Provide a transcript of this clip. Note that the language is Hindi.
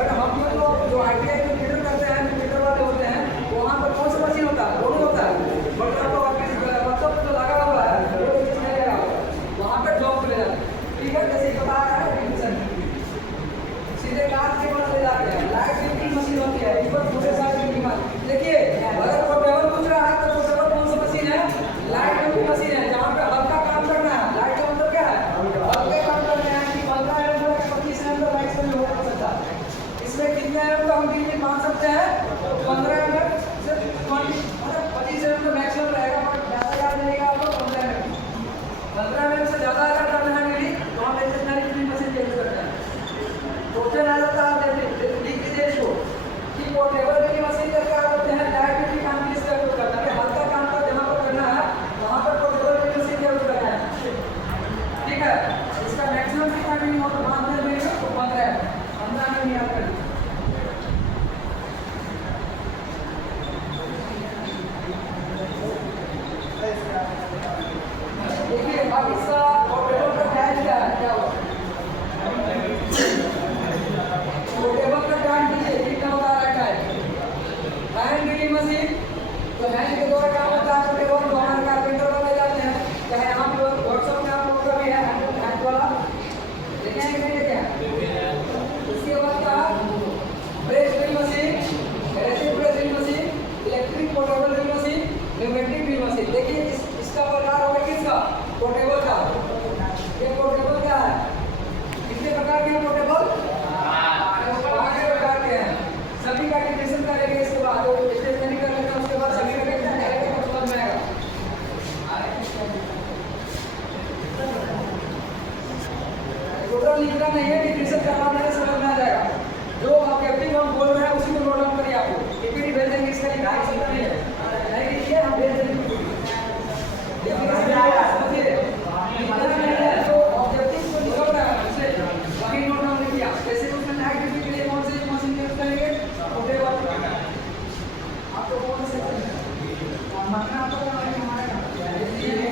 बट हम लोग जो आईटीआई में फीडर करते हैं, जो फीडर वाले होते हैं, वहाँ पर कौन सा मशीन होता है? दोनों होता है। बट आप लोग बच्चों पे जो लगा हुआ है वो चीज़ नहीं लगा हुआ, वहाँ पर जॉब ले जाते हैं। ठीक है, जैसे बता रहा है सीधे कांच के पास ले जाते हैं। लाइट प्रिंटिंग मशीन होती है, इस पर दूसरे साइड प्रिंटिंग मशीन। देखिए अगर पोर्टेबल पूछ रहा है तो पोर्टेबल कौन सी मशीन है? लाइट प्रिंटिंग मशीन है, जहाँ पे हल्का काम करना है। लाइट का मतलब क्या है? हल्के काम करना है कि 15 एम का 25 एम का मैक्सिमम हो सकता है। इसमें कितने एम का हम बिजली मान सकते हैं? 15 एम से 20 मतलब 25 एम का मैक्सिमम रहेगा, बट ज़्यादा याद रहेगा आपको 15 एम। 15 एम से ज़्यादा अगर करना है बिजली तो हम स्टेशनरी प्रिंटिंग मशीन यूज करते हैं। क्वेश्चन आ जाता है, लिख दीजिए इसको कि पोर्टेबल बिजली मशीन का क्या होते हैं? लाइट बिजली काम किस का यूज करना है? हल्का काम का जहाँ पर करना है वहाँ पर पोर्टेबल बिजली मशीन का यूज करना है। ठीक है, इसका मैक्सिमम कितना नहीं हो तो मान लेंगे तो 15 है। 15 में याद कर लीजिए। देखिए अब इसका पोर्टेबल का टाइम क्या है, क्या होगा? पोर्टेबल का टाइम दीजिए कितना होता है टाइम? हैंड ड्रिलिंग मशीन तो हैंड के द्वारा काम होता है। पोर्टेबल तो हमारे कारपेंटर वाले जाते हैं, चाहे आप लोग वर्कशॉप में आप लोगों का भी है हैंड वाला, देखें कि नहीं देखें? उसके बाद का press drill machine, abrasive press drill machine, electric portable drill machine, pneumatic drill machine. देखिए इसका प्रकार होगा किसका? पोर्टेबल का। ये पोर्टेबल क्या है? कितने प्रकार के हैं पोर्टेबल? 5 प्रकार के हैं। सभी का डिफिनेशन करेंगे इसके बाद, जो स्टेशनरी कर लेते हैं उसके बाद सभी का डिफिनेशन करेंगे तो समझ में आएगा। टोटल लिखना नहीं है, डिफिनेशन करवाने से समझ में आ जाएगा। जो ऑब्जेक्टिव हम बोल रहे हैं उसी को नोट डाउन करिए। आपको पीपीटी भेज देंगे, इसका लिखा नहीं है, नहीं लिखिए, हम भेज देंगे। समझिए तो ऑब्जेक्टिव को निकल रहा है उससे वही नोट डाउन लिखिए। जैसे उसमें एक्टिविटी के लिए कौन सी मशीन यूज करेंगे? पोर्टेबल। आपको कौन से मानना आपको हमारे देखिए